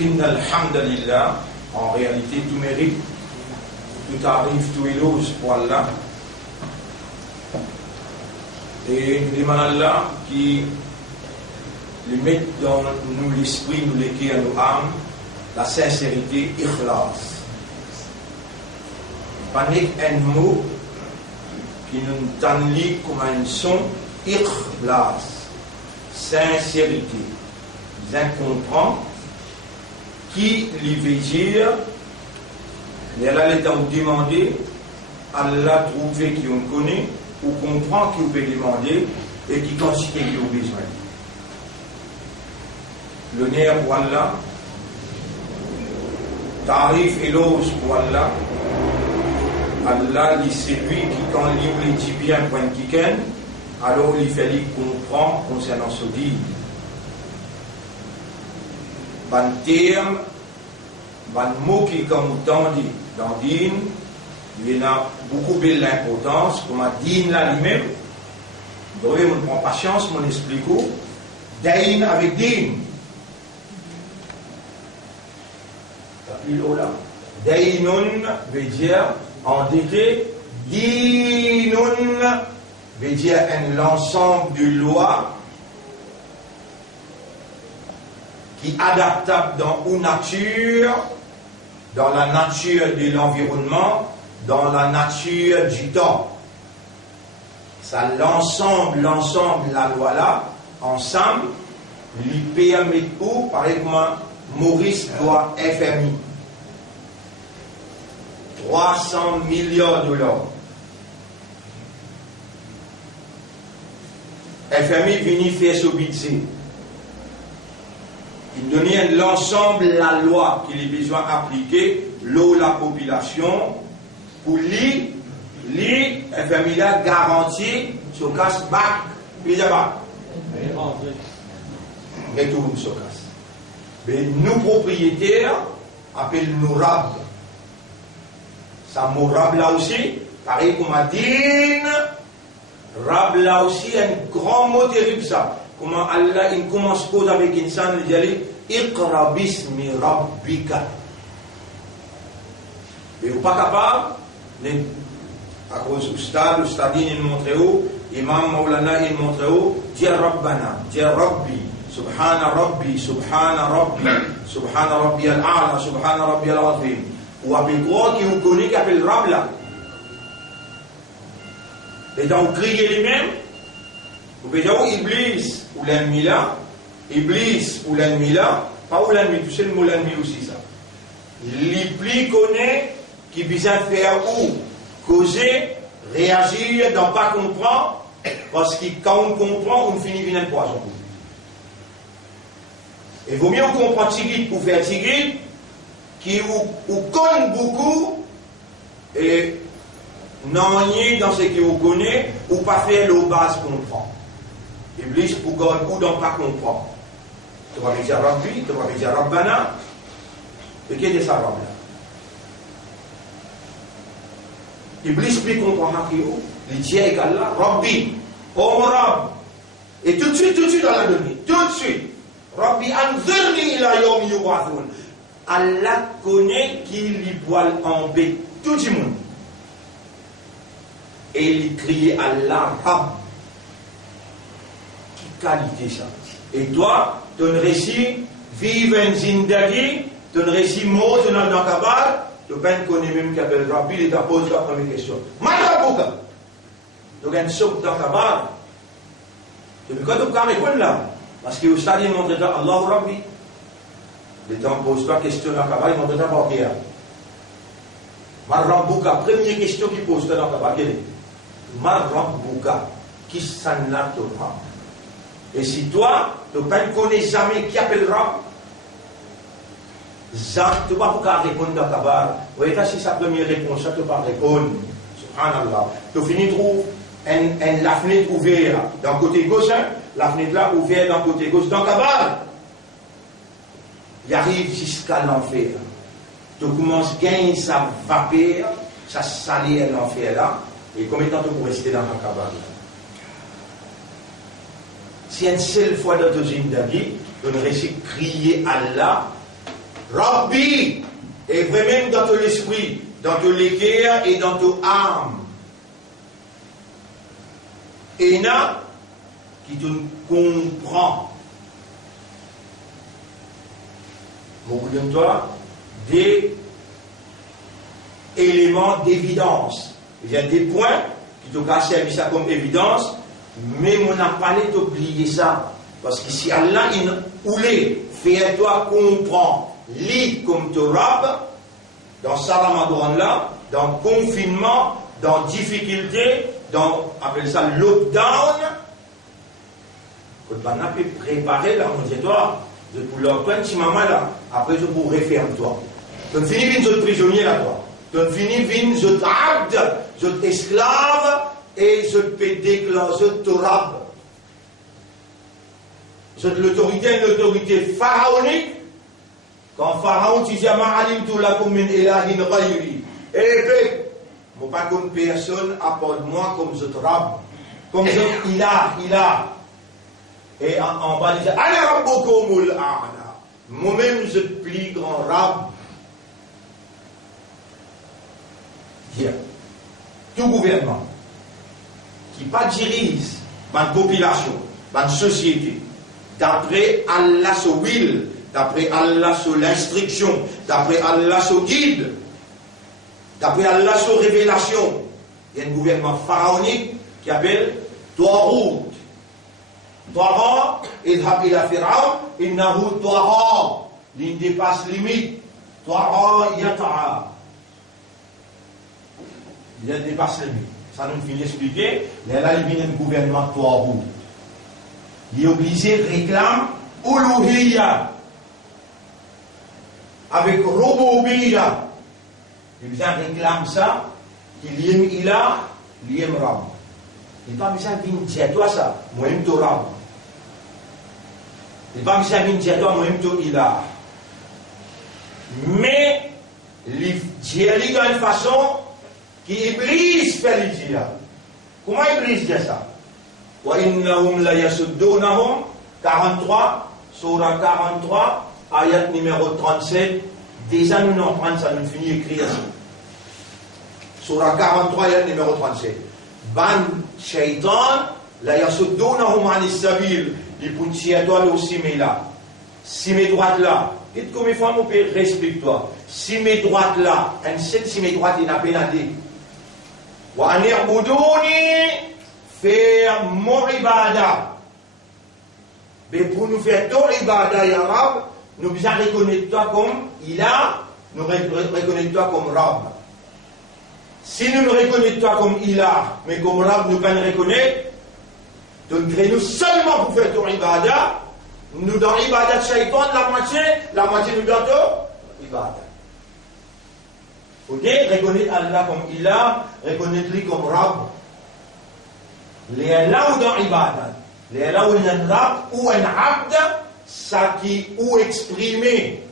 Inna alhamdulillah, en réalité tout mérite, tout arrive, tout éloge pour Allah. Et nous demandons à Allah qui lui mette dans nous l'esprit, nous l'écrit à nos âmes, la sincérité, ikhlas. Pas un mot qui nous donne comme un son, ikhlas, sincérité. Vous comprenez qui lui veut dire, là l'état où demander, Allah trouver qui on connaît, ou comprend qui on peut demander, et qui considère qui on besoin. L'honneur pour Allah, tarif et l'ose pour Allah. Allah, c'est lui qui, quand il dit bien point qui alors il fait lui comprendre concernant ce dit. Ban terme, ban mot qui comme autant dit dans din, il y a beaucoup de l'importance, comme a din là lui-même. Vous devez me prendre patience, mon explique. Dain avec din. Dainun veut dire endetté, dinun veut dire l'ensemble de lois qui est adaptable dans une nature, dans la nature de l'environnement, dans la nature du temps. Ça l'ensemble, la loi là, ensemble, lui permet tout, par exemple, Maurice doit FMI. 300 milliards de dollars. FMI vient faire ce budget. Il donne l'ensemble la loi qu'il a besoin d'appliquer, l'eau, la population, pour lui, FMI là garantit ce casse bac, mais tout le monde se casse. Mais nous propriétaires appellent nous rab. Ça mot rab là aussi, pareil comme a dit, rab là aussi un grand mot terrible ça. Comment Allah il commence cause avec insan, il dit Iqra bismi rabbika. Mais vous pas capable, à cause du stade, il montre où, Imam Maulana il montre où, dire Rabbana, dire Rabbi. Subhana Rabbi, Subhana Rabbi, Subhana Rabbi al-A'la, Subhana Rabbi al-Azim. Ou avec quoi qui vous connaît qui appelle Rabla. Et donc, vous criez lui-même, vous pouvez dire Iblis ou l'ennemi là, Iblis ou l'ennemi là, pas ou l'ennemi, tu sais le mot l'ennemi aussi ça. L'Iblis connaît qui besoin faire ou causer, réagir, d'en pas comprendre, parce que quand on comprend, on finit par un poison. Et vaut mieux on comprend Tigrid pour faire Tigrid, qui vous connaît beaucoup, et non nier dans ce que vous connaissez, ou pas faire le base comprend. Iblis pour God ou dans pas comprendre. Tu vas dire Rabbi, tu vas dire Rabbana, et qu'est-ce que ça Rabbana? Iblis plus comprend Hakio, il dit avec Allah, Rabbi, oh Rab, et tout de suite dans la donnée, tout de suite. Rabbi anzirni ila yawmi yub'athun. Allah connaît qu'il lui voile en bête tout le monde. Et il crie Allah Rab. Quelle qualité ça. Et toi, ton récit, vive un zindagi, ton récit mot, ton dans Kabar, tu ne connais même qu'il appelle Rabbi, il t'a posé la première question. Matabuka. Donc un souk dans Kabar. Tu ne connais pas répondre là. Parce que au stade, il montre Allah Rabbi. Les gens posent pas question dans Kabar, ils montrent d'abord qui est. Marrambuka, première question qu'ils posent dans Kabar, quelle est? Marrambuka, qui s'en a Torah. Et si toi, tu ne connais jamais qui appelle Rab, tu ne vas pas répondre dans Kabar. Vous voyez, si sa première réponse, tu ne vas pas répondre. Subhanallah. Tu finis trouve la fenêtre ouverte dans le côté gauche, hein? La fenêtre là ouverte dans le côté gauche, dans Kabar. Il arrive jusqu'à l'enfer. Tu commences à gagner sa vapeur, sa salière l'enfer là, et combien de temps tu peux rester dans la Kabar? Si une seule fois dans ton zindagi, tu ne réussis à crier Allah, Rabbi est vraiment dans ton esprit, dans ton cœur et dans ton âme. Ena qui te comprend. Beaucoup de toi, des éléments d'évidence. Il y a des points qui te cassent servi ça comme évidence, mais on n'a pas d'oublier ça. Parce que si Allah il voulait faire toi comprendre, lit comme te rab, dans ça Ramadan là, dans confinement, dans difficulté, dans, appelle ça lockdown, quand on a pu préparer là, on dit toi, je pour leur toi, petit maman là, après je pourrais faire toi. Tu finis une autre prisonnier là, toi. Tu finis une autre abd, je esclave, et je peux déclarer, je te rab. Je l'autorité pharaonique. Quand Pharaon dit Ma'alim tout la commune ilahin ghayri. Et puis, je ne pas comme personne apporte moi comme je te rab. Comme je il a. Et en bas, il dit Ana rabbukumul a'la. Moi-même, je te plie grand rab. Dire, tout gouvernement qui pas dirige ma population, ma société, d'après Allah son will, d'après Allah son l'instruction, d'après Allah son guide, d'après Allah son révélation. Il y a un gouvernement pharaonique qui appelle Tarout. Tarout, idhab ila Fir'aun, innahu Tarout. Il dépasse limite. Tarout yata'a. Il dépasse limite. Ça nous finit d'expliquer. Là, il vient un gouvernement Tarout. Il est obligé de réclamer Uluhiyya avec Rububiyya. Il vient réclamer ça, qu'il aime Ilah, il aime Rab. Il n'est pas besoin de dire toi ça, moi j'aime toi Rab. Il n'est pas besoin de dire toi, moi j'aime toi Ilah. Mais, il dit dans une façon qui Iblis fait le dire. Comment Iblis dit ça? وَإِنَّهُمْ لَيَسُدُّونَهُمْ 43, Surah 43, ayat numéro 37. Déjà nous en train ça nous finit écrire ça. Surah 43, ayat numéro 37. Ban shaitan la yasuddunahum anis sabil. Les puntis à toi aussi mais là. Si mes droites là, qu'est-ce que mes femmes mon père respecte-toi. Si mes droites là, un seul si mes droites il n'a pas pénalité. Wa an ya'buduni faire mon ibada. Mais pour nous faire ton ibada, ya Rab, nous besoin reconnaître toi comme Ilah, nous reconnaître toi comme Rab. Si nous nous reconnaissons toi comme Ilah, mais comme Rab, nous ne pouvons reconnaître, donc nous seulement pour faire ton ibada, nous dans l'ibada de Shaitan, la moitié nous dans ton ibada. Ok, reconnaître Allah comme Ilah, reconnaître-lui comme Rab. Les là ou dans l'ibada, les là où il y a un rab ou un abd, ça qui ou exprimé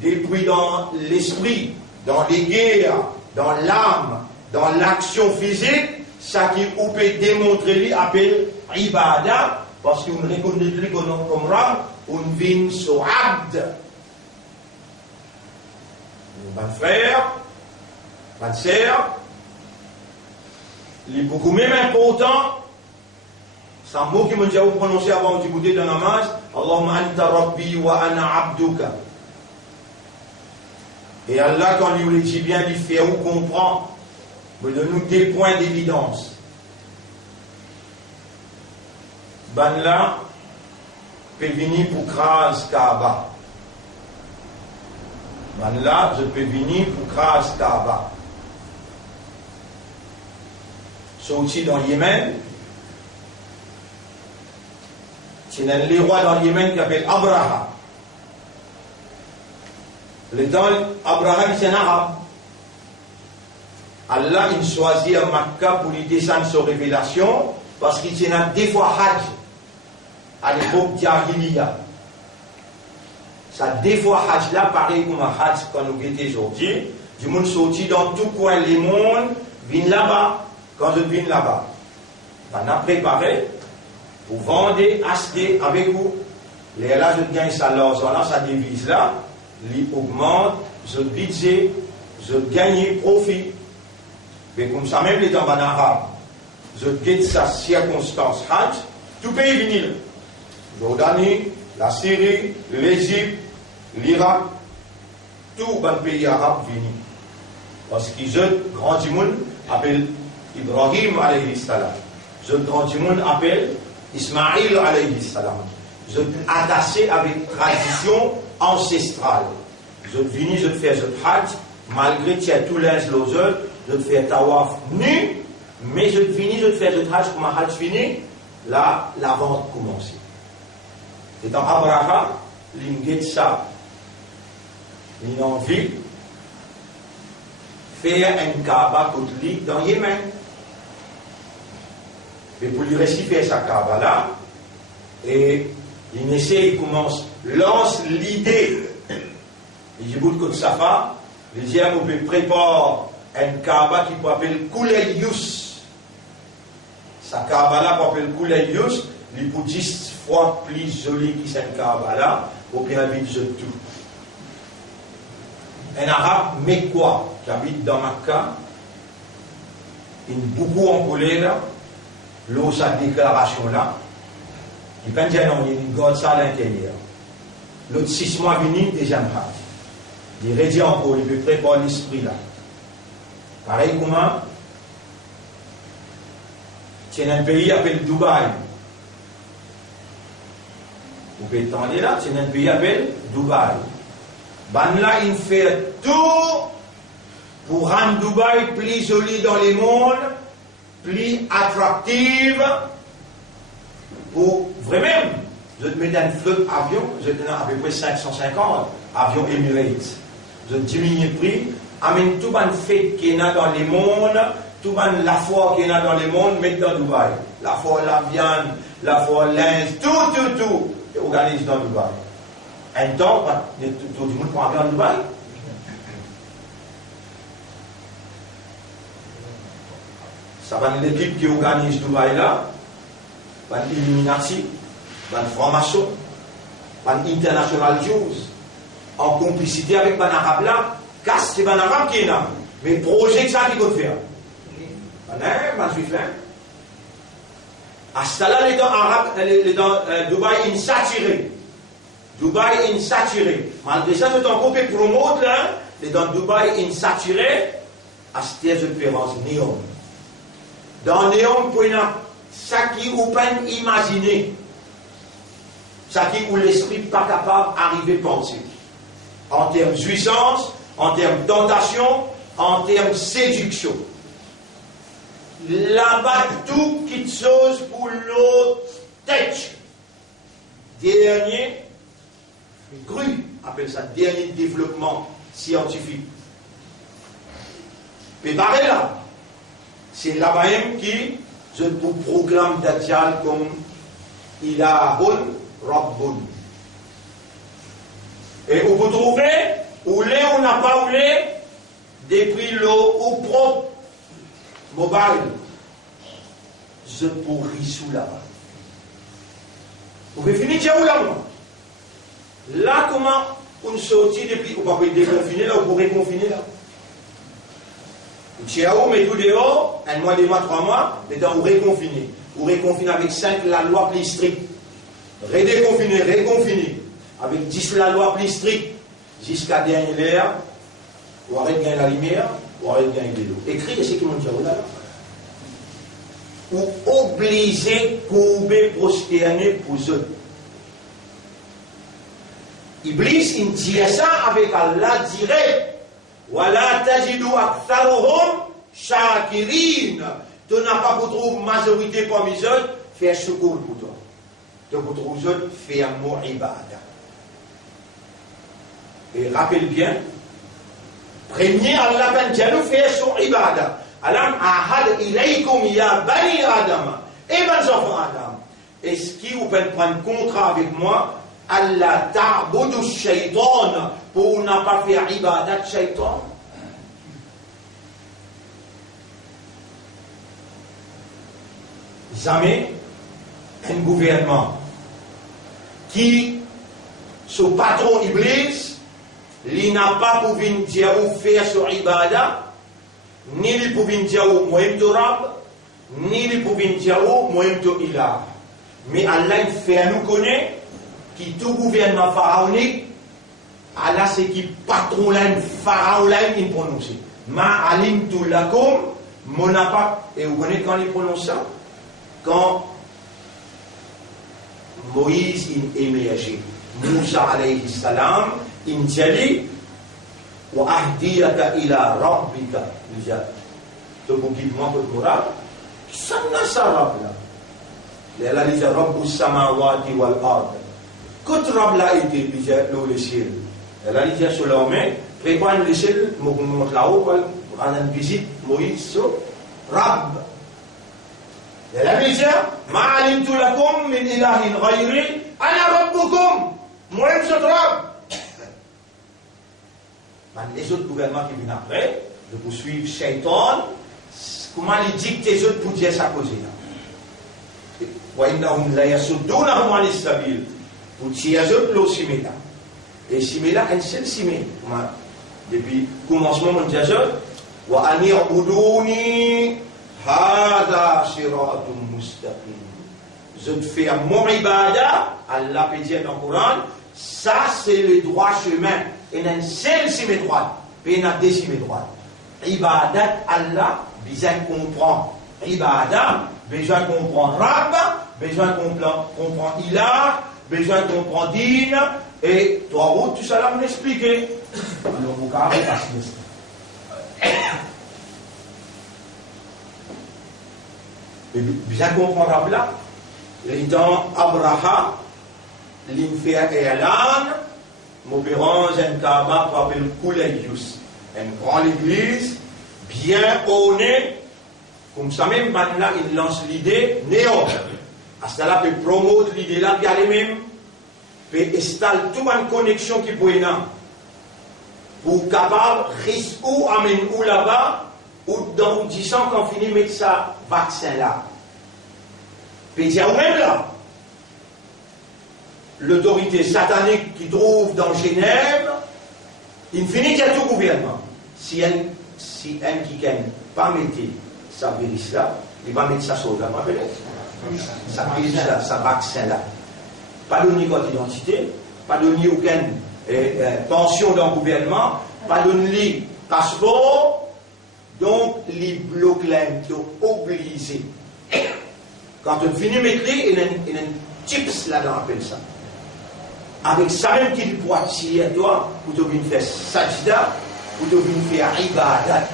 depuis dans l'esprit, dans les guerres, dans l'âme, dans l'action physique, ça qui ou peut démontrer lui appelle ibada, parce qu'on reconnaît lui comme rab, on vient sur abd. Mon frère, ma sœur, il est beaucoup même important. C'est un mot qui m'a déjà prononcé avant d'écouter dans la namaz. Allahumma anta rabbi wa ana abduka. Et Allah, quand il dit bien, il fait ou comprend, il donne nous des points d'évidence. Ben là, peut venir pour crase Kaaba. Ben là, je peux venir pour crase Kaaba. Sorti dans le Yémen. C'est un roi dans le Yémen qui s'appelle Abraha. Le temps, Abraha, c'est un arabe. Allah, il choisit à Makkah pour lui descendre sa révélation parce qu'il y a des fois Hajj à l'époque Jahiliya. Ça, des fois Hajj là, pareil comme un Hajj quand nous étions aujourd'hui. Du monde sorti dans tout coin du monde, vient là-bas. Quand je viens là-bas, on a préparé. Vous vendez, achetez avec vous. Les là, je gagne ça, là, ça devise là. il augmente, je budget, je gagne profit. Mais comme ça, même les temps en arabe, je guette sa circonstance Hajj, tout pays venu là. Jordanie, la Syrie, l'Égypte, l'Irak, tout le pays arabe venu. Parce que je, grand monde, appelle Ibrahim alayhi salam. Je, grand monde, appelle Ismaïl alayhi salam. Je attaché avec tradition ancestrale. Je venu, je fais je Hajj, malgré qu'il y a tout l'âge l'autre, je fais tawaf nu, mais je venu, je fais je Hajj, comme un Hajj fini, là, la vente commence. Et dans Abraha, l'ingé ça, il a envie de faire un Kaaba catholique dans Yémen. Et pour lui réussir faire sa Kaaba là, et il essaie, il commence, lance l'idée. Il dit, bout de Safa, il dit, on peut préparer un Kaaba qui peut appeler Koulayus. Sa Kaaba là, peut appeler Koulayus, il peut 10 fois plus joli que cette Kaaba là, pour bien vite de tout. Un arabe mécois qui habite dans Makkah, il est beaucoup en colère, l'eau sa déclaration là, il peut dire non, il y a une God ça à l'intérieur. L'autre 6 mois venu, déjà Hajj. Il redit encore, il peut préparer l'esprit là. Pareil comment, c'est un pays appelé Dubaï. Vous pouvez entendre là, c'est un pays appelé Dubaï. Ben là, il fait tout pour rendre Dubaï plus joli dans le monde, plus attractive, pour vraiment, je te mets dans une flotte avion, je te donne à peu près 550 avions Emirates. Je diminue le prix, amène tout le fait qu'il y a dans le monde, tout la foi qu'il y a dans le monde, mettre dans Dubaï. La foi, la viande, la foi, linge, tout, et organise dans Dubaï. Un temps, tout le monde peut aller en Dubaï. Ça va être l'équipe qui organise Dubaï là, va être Illuminati, va être franc-maçon, va être International Jews, en complicité avec les Arabes là, casse c'est les Arabes qui est là, mais projet que ça qui peut faire. Je suis fait. À ce là, les dents arabes, les dents Dubaï, ils sont saturés. Dubaï, ils sont saturés. Malgré ça, c'est encore pour promouvoir là, les dents Dubaï, ils sont saturés. À ce là, je peux néon. Dans néon, pour ça qui vous peut imaginer, ça qui où l'esprit n'est pas capable d'arriver à penser. En termes de jouissance, en termes de tentation, en termes de séduction. Là-bas, tout quitte chose pour l'autre tête. Dernier cru, appelle ça dernier développement scientifique. Mais pareil là, c'est là-bas même qui, je vous proclame Dajjal comme Ilahun Rabbun. Et où vous trouvez, où l'est, on n'a pas où l'est, depuis l'eau ou propre, mobile, je pourris sous là-bas. Vous pouvez finir tiens où là, moi? Là, comment on sortit depuis, on va pas déconfiner là, on pourrait confiner là. Tiens où, mais tout dehors, un mois, 2 mois, 3 mois, mais dans vous réconfiner. Vous réconfiner avec 5 la loi plus stricte. Redéconfiner, réconfiner. Avec 10 la loi plus stricte. Jusqu'à dernier l'air, ou arrête de gagner la lumière, ou arrête de gagner de l'eau. Écrit, c'est qui m'ont dit là. Ou obligé, courber, prosterner pour eux. Iblis, il dit ça avec Allah direct. Wala tajidu aktharuhum shakirin. Tu n'as pas pour trouver majorité parmi eux, fais secours pour toi. Tu pour trouver eux, fais un mot ibada. Et rappelle bien, premier Allah ben jalou fait son ibada. Alam ahad ilaykum ya bani Adam. Et mes enfants Adam. Est-ce qu'ils vous peuvent prendre contrat avec moi? Allah ta'budu shaitan pour ne pas faire ibadat shaitan. Jamais un gouvernement qui, son patron Iblis, il n'a pas pour venir dire ou faire sur Ibadah, ni il pour venir dire ou moi de Rab, ni il pour venir dire ou moi de Ilah. Mais Allah il fait nous connaître qui tout gouvernement pharaonique, Allah c'est qui patron là, pharaon là, il prononce. Ma alimtu lakum, mon appart, et vous connaissez quand il prononce ça? Quand Moïse il émergé, Moussa alayhi salam, il dit wa ahdiyaka ila rabbika, il dit tu peux guider-moi pour le Coran, ça n'a ça Rabb là. Allah dit Rabbus samawati wal ard. Quand Rabb là était, il dit le ciel. Allah dit sur l'homme, prépare le ciel, monte là-haut, pour rendre une visite, Moïse sur Rabb. Allah dit ma alimtu lakum min ilahin ghayri ana rabbukum. Moi, je suis Rabb. Les autres gouvernements qui viennent après, de poursuivre Shaitan, comment ils dictent les autres pour dire ça cause là. Pour dire les autres, l'eau simila. Et simila, un seul simila. Depuis le commencement, on dit wa an ya'buduni hada siratum mustaqim. Je te fais mon ibadah, Allah peut dire dans le Coran, ça c'est le droit chemin. Il y a un seul chemin droit, puis il y a deux chemins droits. Ibadat, Allah, besoin de comprendre. Ibadah, besoin de comprendre Rabb, besoin de comprendre Ilah, besoin de comprendre Din, et toi, tout ça là, on expliquer. Alors, vous carrez pas ça. Besoin de comprendre Rabb là, dans Abraham, l'infère et Alan, m'opérant un Kaaba pour appeler Koulayus. Une grande église, bien honnête, comme ça même maintenant il lance l'idée, néo. À cela peut promouvoir l'idée là, puis aller même, peut installer toute une connexion qui peut être pour capable, risque ou amène ou là-bas, ou dans 10 ans qu'on finit de mettre ça vaccin là. Puis dire même là, l'autorité satanique qui trouve dans Genève, il finit à tout gouvernement. Si un qui ne pas mettre sa virus là, il va mettre sa chose là, sa virus là, sa vaccin là. Pas donner code d'identité, pas donner aucune pension dans le gouvernement, pas donner passeport, donc les blocs là, obligés. Quand on finit de mettre, il y a un chips là-dedans, on appelle ça. Avec ça même qu'il pourra tirer à toi, pour te venir faire sajda, pour te venir faire ibadat.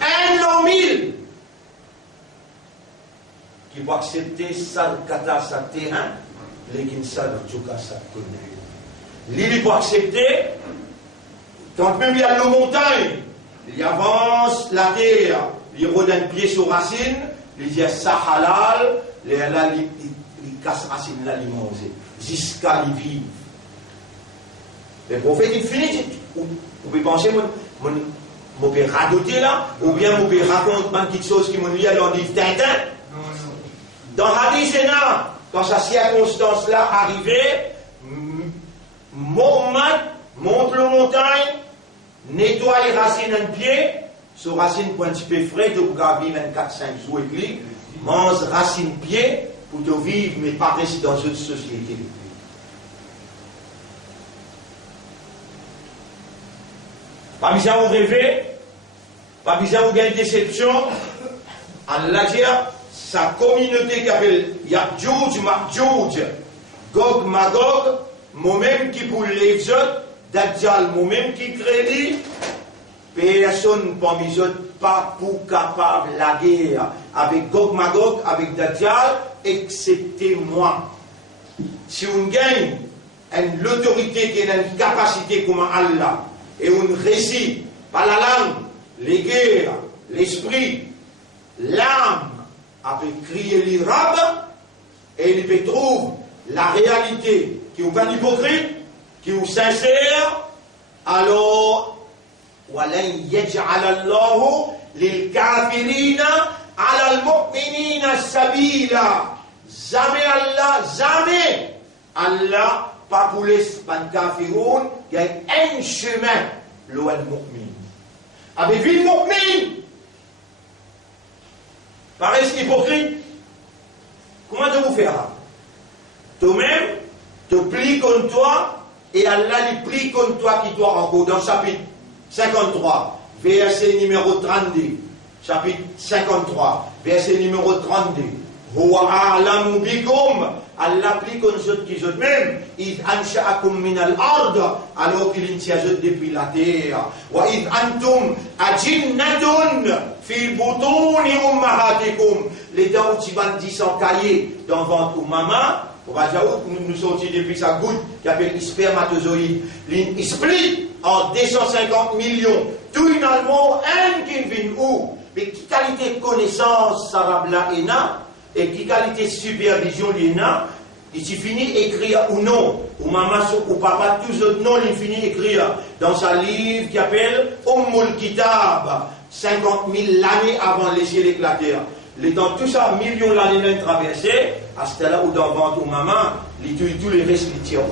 1 an 1000 qui vont accepter ça, kata, ça terrain, les ça, le tchouka, ça connaît. L'île pour accepter, quand même il y a la montagne, il avance la terre, il rôde un pied sur racine, il dit ça halal, il casse racine là, il mange, jusqu'à il vivre. Le prophète, il finit, vous pouvez penser, je peux radoter là, ou bien je peux raconter quelque chose qui m'a lié dans le livre Tintin. Dans Hadith Sénat, quand sa circonstance là arrivait, Mohammed monte la montagne, nettoie les racines un pied, sur racine pour un petit peu frais, de pouvoir vivre 24-5 jours et puis, mange racine pied pour te vivre, mais pas rester dans une société. Pas besoin de rêver, pas besoin de gagner déception. Allah dit, sa communauté qui appelle Ya'juj, Ma'juj, Gog, Magog, moi-même qui pour les autres, Dajjal, moi-même qui crée, personne parmi les autres pas pour capable la guerre avec Gog, Magog, avec Dajjal, excepté moi. Si on gagne l'autorité qui a une capacité comme Allah, et on récit par la langue, les guerres, l'esprit, l'âme, avec crier l'Irab, et il peut trouver la réalité qui est pas hypocrite, qui est sincère, alors, وَلَنْ يَجْعَلَ اللَّهُ لِلْكَافِرِينَ عَلَى الْمُؤْمِنِينَ سَبِيلًا. Jamais Allah pas pour les kafiroun, il y a un chemin, l'oual mu'min. Avec vie mu'min. Pareil, c'est hypocrite. Comment tu vous faire? Toi-même, te plie contre toi, et Allah lui plie contre toi qui doit encore dans chapitre 53, verset numéro 32. Chapitre 53, verset numéro 32. Huwa a'lamu bikum. Allah plie contre ceux qui sont même. Id ansha'akum min al-ard. Alors qu'il initia depuis la terre. Wa id antum ajinnatun fi butuni ummahatikum. Les dents où tu vas dire sans cahier dans le ventre ou maman. On va dire nous sortis depuis sa goutte qui appelle spermatozoïde. Il split en 250 millions. Tout une allemand, un qui vient où? Mais qui qualité de connaissance arabe là est là, et qui qualité de supervision est là, il finit écrire ou non, ou maman ou papa, tous autres noms, il finit écrire dans sa livre qui appelle Ummul Kitab, 50 000 l'année avant les ciels éclater. Dans tout ça, millions d'années l'année traversée, à ce là où dans le ventre ou maman, tous les restes, ils tirent.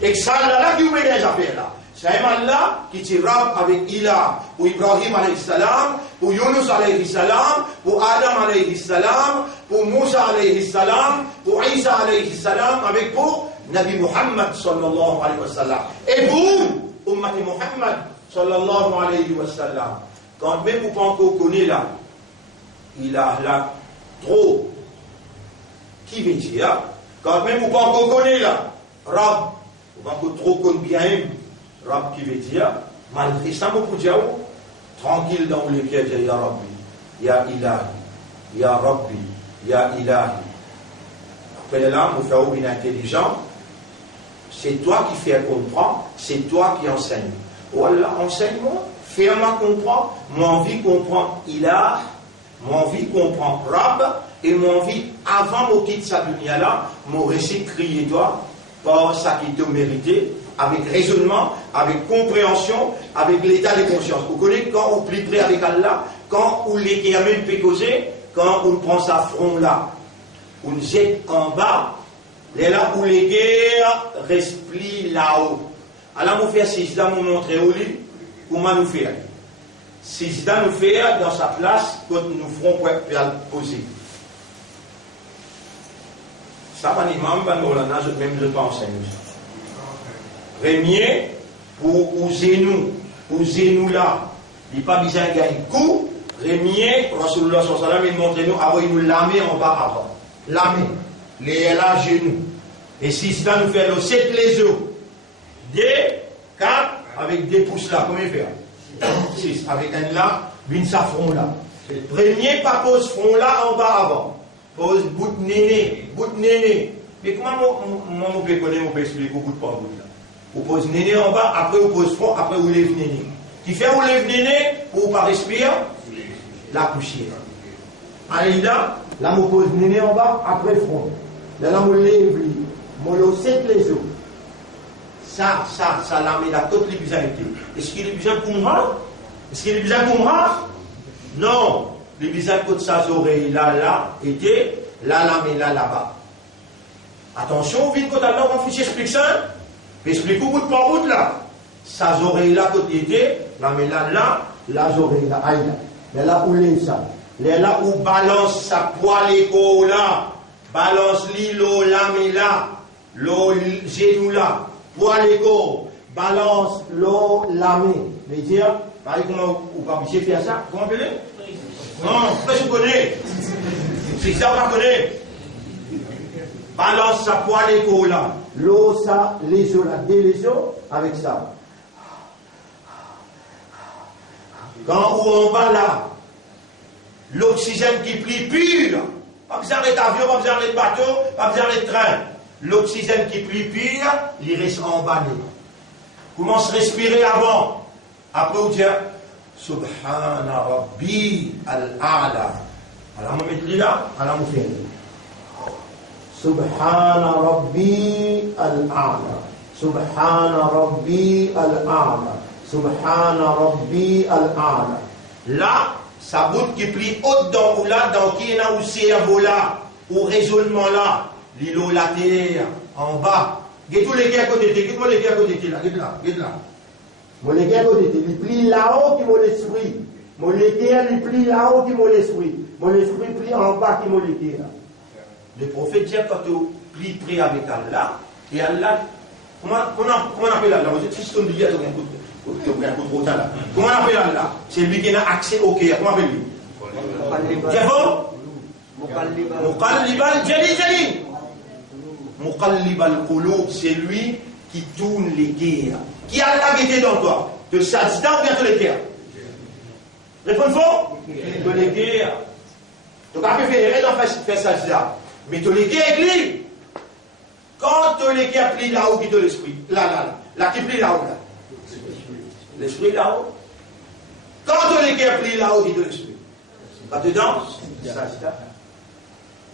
Et ça, là, qui vous met des affaires là. C'est Allah qui tire avec Ilah pour Ibrahim alayhi salam, pour Yunus alayhi salam, pour Adam alayhi salam, pour Moussa alayhi salam, pour Isa alayhi salam, avec pour Nabi Muhammad sallallahu alayhi wa sallam. Et pour Ummat Muhammad sallallahu alayhi wa sallam. Quand même vous pas encore connaître là, il a là trop. Qui veut dire? Quand même vous pas encore connaître là, Rab, vous pas encore trop connaître bien. Rab qui veut dire, malgré ça, vous pouvez dire, tranquille dans le cœur, Ya Rabbi, Ya Ilahi, Ya Rabbi, Ya Ilahi. Après là, vous faites une intelligent, c'est toi qui fais comprendre, c'est toi qui enseigne. Voilà, enseigne-moi, fais-moi comprendre, moi envie comprendre Ilah, moi envie comprendre Rab, et moi envie, avant de quitter sa dunya là, moi récit crier toi, par ça qui te mérité, avec raisonnement, avec compréhension, avec l'état de conscience. Vous connaissez quand on plie près avec Allah, quand on les qui a même pécosé, quand on prend sa front là, on jette en bas, et là où les guerres restent là-haut. Alors nous faire Sijda, nous montrer au lit, comment nous faire. Sijda nous faire dans sa place, quand nous ferons pour poser. Ça va l'imam, même je pense enseigner ça. Premier, pour nous là, il n'y a pas besoin de gagner coup. Premier, Rasulullah sallallahu alayhi wa sallam, il montre nous, avant, il nous l'armée en bas avant. L'armée, les là, genoux. Et si ça nous fait le 7 les os, 2, 4, avec 2 pouces là, comment il fait? 6, avec un là, une sa front là. Premier, pas pose front là en bas avant. Pose bout de néné. Mais comment on peut connaître, on peut expliquer au bout de pas bout là? Vous posez néné en bas, après vous posez front, après vous lèvez néné. Qui fait vous lèvez néné, pour pas respirer, la coucher. Allez là, vous posez néné en bas, après front. Là, vous lèvez, vous lèvez les os. Ça, là, mais là, toutes les besoins étaient. Est-ce qu'il y a besoin pour moi? Est-ce qu'il y a besoin pour moi? Non. Les besoins de sa oreille, là, étaient, là, mais là-bas. Attention, vite, quand on va expliquer ça. Explique-vous bout par bout là. Sa oreille là, côté était, là, mais là, la oreille là, aïe là. Mais là où les ça. Là où balance sa poêle écho là. Balance l'îlot là, mais là. L'eau, genou là. Poêle écho. Balance l'eau, la main. Mais dire, comment vous pas obligé de faire ça? Comment appelez? Non, je connais. C'est ça, on connaît. Balance sa poêle écho là. L'eau, ça, les os là, les os, avec ça. Quand on va là, l'oxygène qui plie pur, pas besoin d'avion, pas besoin de bateau, pas besoin de train. L'oxygène qui plie pur, il reste emballé. Commence à respirer avant. Après, vous dites, Subhana Rabbi al-A'la. Alors, on met là, alors on fait. Subhana Rabbi al-A'la. Subhana Rabbi al-A'la. Subhana Rabbi al-A'la. Là, ça bout qui plie haute dans ou là, dans qui est là, ou cerveau là, ou raisonnement là, l'îlot la terre, en bas. Get tous les gars à côté, get tous les gars à côté, là, get là. Mon les à côté, il plie là-haut qui mon l'esprit. Mon l'équerre, il plie là-haut qui mon l'esprit. Mon esprit plie en bas qui mon l'équerre. Le prophète dit quand tu plie près avec Allah, et Allah, comment on appelle Allah? Vous êtes juste comme dit, comment on appelle Allah? C'est lui qui a accès au cœur. Comment on appelle lui? Muqallibal Jalil. Muqallibal Qulub, c'est lui qui tourne les cœurs. Qui a Allah qui était dans toi? De Sajda ou bien de l'équerre? Réponds fort? De l'équerre. Donc après, faire faire Sajda. Mais tu l'équerre plie. Quand tu l'équerre plie là-haut, qui te l'esprit? Là, qui plie là-haut, là. L'esprit là-haut. Quand tu l'équerre plie là-haut, qui te l'esprit? Pas dedans? Sajda.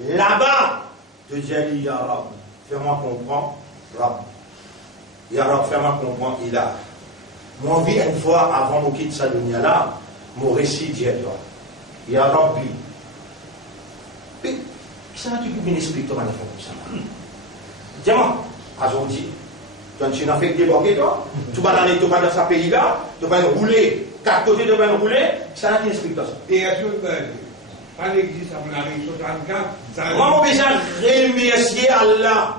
Là-bas, tu dis, Ya Rab, fais-moi comprendre, Rab. Ya Rab, fais-moi comprendre, Ilah. Moi, envie une fois, avant de quitter cette dunya-là, mon récit dit à toi. Ya Rabbi. Mais, ça tu peux bien expliquer comment il faut ça. Dis-moi, aujourd'hui, tu n'as fait que débarquer toi, tu vas dans ce pays-là, tu vas rouler, 4 côtés tu vas rouler, ça tu expliques ça. Et à tout le monde, pas l'église, ça va arriver sur 34. Moi, on besoin de remercier Allah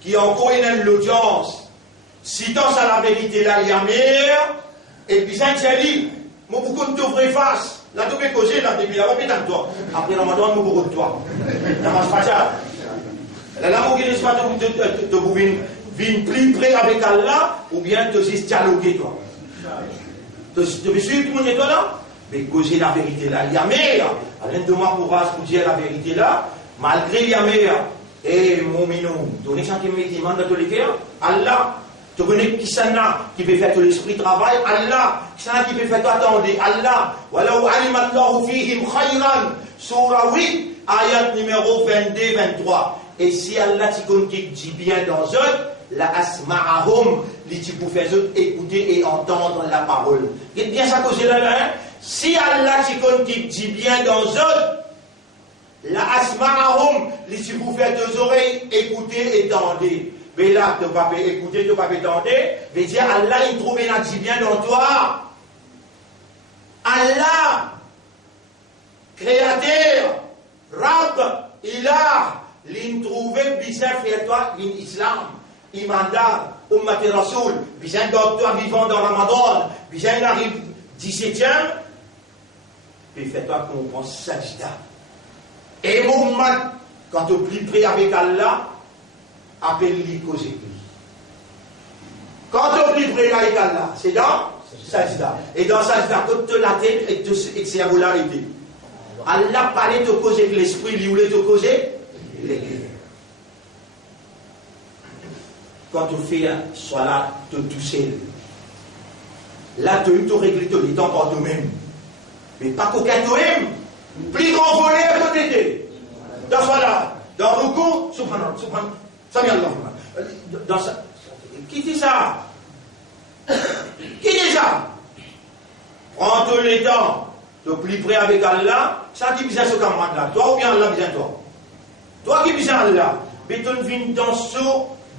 qui a encore une l'audience. Citant ça la vérité là, il y a meilleur, et puis ça dit, moi beaucoup de te face. Là, tu peux causer, là, depuis là-bas, pétale toi. Après, on m'a demandé beaucoup de toi. Ça marche pas ça. Là, mon guide, pas de venir plus près avec Allah, ou bien te dialoguer, toi. Tu veux suivre tout le monde, toi, là? Mais causer la vérité là, il y a meilleur. Alain de moi, courage pour dire la vérité là, malgré il y a meilleur. Et mon minou, tu connais ça qui me demande de te le faire? Allah. Tu connais qui ça qui peut faire tout l'esprit travail? Allah. Qui ça qui peut faire tout attendre? Allah. Walau alimallahu fihim khayran. Surah 8, ayat numéro 22-23. Et si Allah qui dit bien dans eux, la asma'ahum, li pour faire écouter et entendre la parole. Et bien ça cause là, hein? Si Allah qui dit bien dans eux, la asma'ahum, li pour faire tes oreilles écouter et entendre. Mais là, tu ne vas pas écouter, tu ne vas pas entendre. Mais dire Allah, il trouve un dit bien dans toi. Allah, créateur, Rab, Ilah, il trouve bien faire toi l'islam, imandar, ummat rasoul, bien dans toi vivant dans Ramadan, bien arrive 17e, puis fais-toi comprendre sajda. Et Mohammed, quand tu es plus près avec Allah, appelle-lui cause lui. Quand tu es plus près avec Allah, c'est dans sajda. Et dans sajda, quand tu la tête et que c'est la volonté. Allah parlait de causer avec l'esprit, lui voulait te causer les cœurs. Quand tu fais un salat, tu tout seul. Là, tu as réglé ton temps par toi-même. Mais pas qu'aucun toi-même. Plus grand volet à côté de. Dans salat, dans le coup, subhanallah, subhanallah. Ça vient de là. Dans ça. Qui dit ça? Qui dit ça? Prends tout le temps. Tu es plus près avec Allah. Ça qui vient ce camarade là. Toi ou bien Allah vient toi? Toi qui vient Allah. Mais tu viens dans ce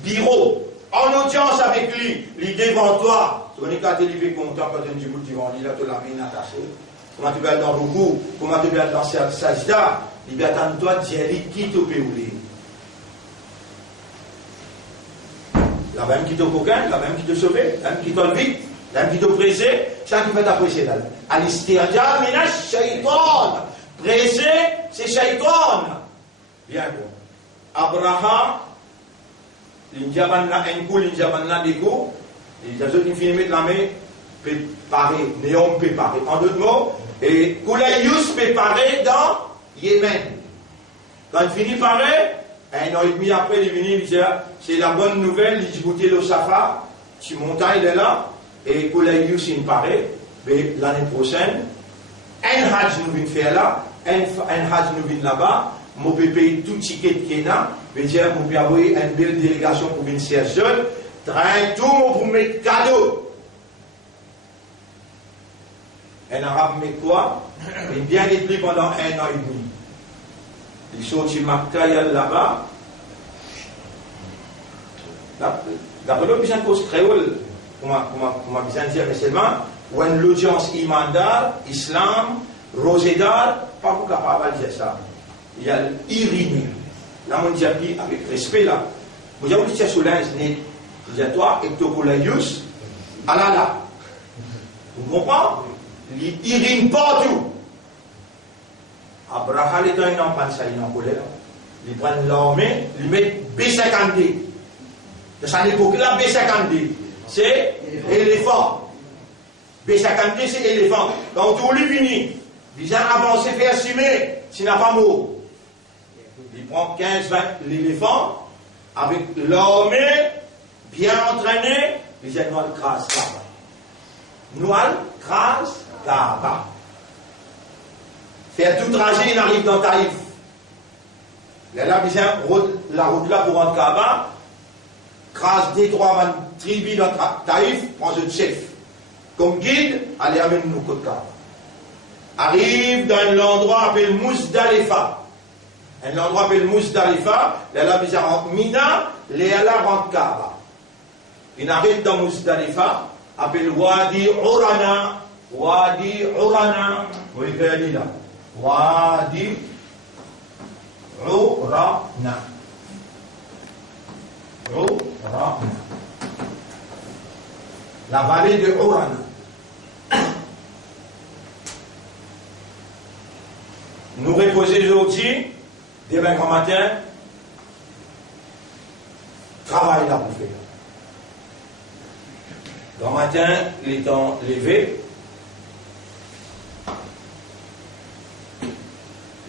bureau. En audience avec lui. Il est devant toi. Tu connais quand tu es content quand tu es devant lui. Là, tu l'as bien attaché. Comment tu vas être dans le coup? Comment tu vas être dans cette sajda? Il va attendre toi de dire qui te peut oublier. La même qui te coquin, la même qui te sauve, la même qui t'envie, la même qui te presse, ça qui fait t'apprécier. Al-istirja minash shaitan. Pressé, c'est shaitan. Bien bon. Abraham, l'injabanna un coup, l'injabanna des coups, les autres qui finissent de la main, préparé, Néom préparé. En d'autres mots, et Koulayus préparé dans Yémen. Quand il finit par un an et demi après, il est venu, il dit, c'est la bonne nouvelle, il dit, goûter le Safa, tu montagne de là, et Koulayus il paraît, mais l'année prochaine, un Hajj nous vient faire là, un Hajj nous vient là-bas, mon peut payer tout ticket de Kenya, mais dire, mon peut avoir une belle délégation pour venir chercher, train tout pour mettre cadeau. Un arabe met quoi? Il bien été pendant 1 an et demi. Il sortit Makka là-bas. D'après le besoin de cause créole, comment besoin de dire, mais seulement, où l'audience imandar, islam, rosédar, pas pour capable de dire ça. Il y a l'iriné. Là, on dit avec respect, là. Vous avez dit, c'est sur l'insnet, je dis à toi, ectocolaius, alala. Vous comprenez? Il irine partout. Abraham étant un enfant, ça, il est en colère. Il prend l'armée, il met B50D. De cette époque-là, B50D, c'est éléphant. B50D, c'est éléphant. Quand tout lui finit, il vient avancer, faire assumer, s'il n'a pas mort. Il prend 15-20 l'éléphant, avec l'armée, bien entraînée, il vient nous crase Kaaba. Nous crase Kaaba. Faire tout trajet, il arrive dans Taïf. Là, il vient la route là pour rentrer Kaaba. Grâce des trois tribus dans Taïf, prend le chef. Comme guide, allez amener nous côté Kaaba. Arrive dans l'endroit appelé Muzdalifa. Un endroit appelé Muzdalifa, là, il rentre Mina, là, rentre Kaaba. Il arrive dans Muzdalifa, appelé Wadi Urana. Wadi Urana. Vous voyez là. Wadi Urana. La vallée de Urana. Nous reposer aujourd'hui, demain grand matin, travail là pour faire. Grand matin, les temps levés,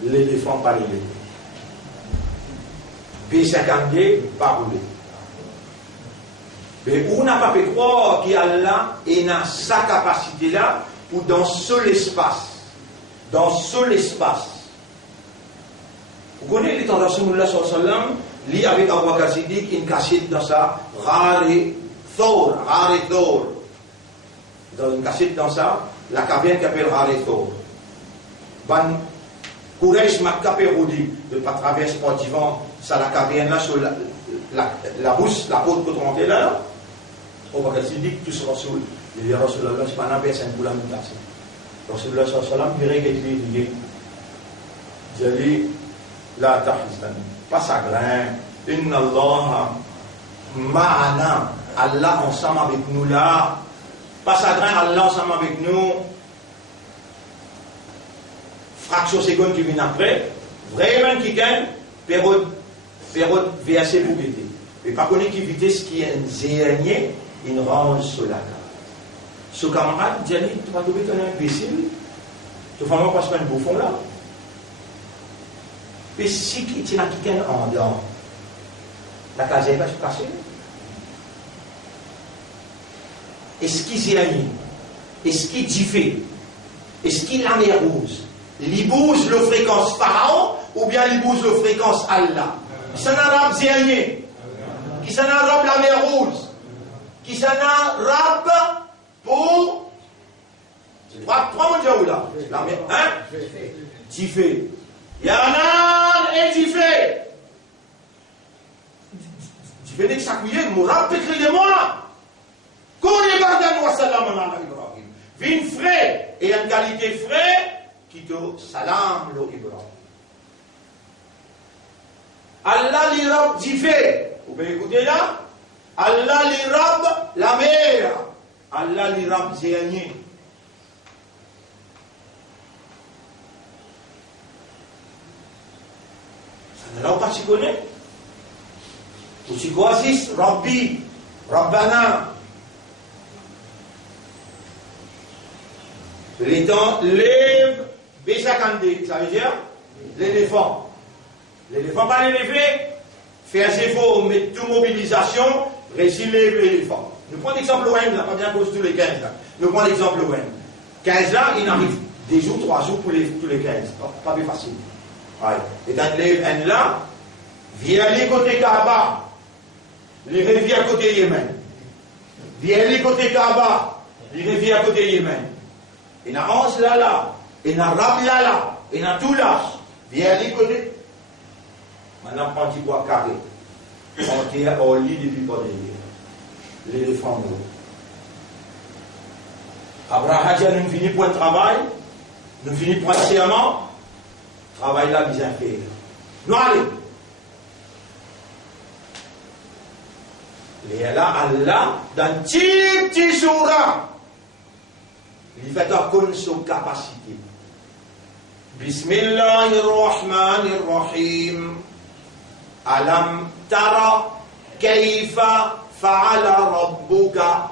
l'éléphant pas levé. B50D pas roulé. Mais on n'a pas pu croire qu'Allah est dans sa capacité là, ou dans seul espace. Dans seul espace. Vous connaissez les tendations de Allah sallam, liées avec Abu Bakr Siddiq, une cachette dans ça, rare Thor. Dans une cachette dans ça, la caverne qui appelle Rare Thor. Ban Quraysh m'a capé Roudi, de pas traverser par divan, ça la caverne là, sur la rousse, la porte pour rentrer là. On va dire que tout ce Rasoul, il dit Rasulullah, c'est pas un personne pour la mutation. Rasulullah sallam, il dit, il dit, la tahzan, pas chagrin, inna Allah ma'ana, Allah ensemble avec nous là, pas chagrin, Allah ensemble avec nous. Fraction seconde qui vient après, vraiment qui gagne, période verset pour guider. Mais pas connaître qui vitesse qui est un zéranier, il range sur la carte. Ce camarade dit, tu vas trouver un imbécile, tu vas pas passer un bouffon là. Et si tu n'as qu'un en dedans, la caserne va se passer. Est-ce qu'il zéranie? Est-ce qu'il diffé? Est-ce qu'il la mer rouge? Il bouge le fréquence Pharaon ou bien il bouge le fréquence Allah? Qui s'en arabe zéranier? Qui s'en arabe la mer rouge? Qui s'en arabe pour. Trois mondiaux là. La mer. Hein? Diffé. Yanan et diffé. Diffé n'est que ça couillé, mourad pécri de moi. Qu'on regarde à nous, salam ala Ibrahim. Vin frais et en qualité frais, qui te salam lo Ibrahim. Allah l'Irab diffé. Vous pouvez écouter là? Allah l'Irab la mer. Allah l'Irab zéanier. Ça n'a pas si connaît. Ou si quoi assiste, Rabbi, Rabbana. Les temps lève B50D, ça veut dire l'éléphant. L'éléphant pas l'élever, faire ses efforts, mettre toute mobilisation, réussir l'éléphant. Nous prenons l'exemple OM, là, pas bien cause tous les 15 là. Nous prenons l'exemple OM. 15 là, il arrive des jours, 3 jours pour tous les 15. Pas plus facile. Ouais. Et dans les là, vient les côté Kaaba, les revient à côté Yémen. Vient les côté Kaaba, les revient à côté Yémen. Et na 11 là, et na Rab là, et na tout là, vient les côté. Maintenant, prends du bois carré. on est au lit depuis pas l'éléphant mort. Abraham dit, nous finissons pour un travail, nous finissons pour un serment, travail là, bien fait. Nous allons. Et là, Allah, dans petit soura, il fait connaître son capacité. Bismillahirrahmanirrahim. Alam tara kayfa fa'ala rabbuka.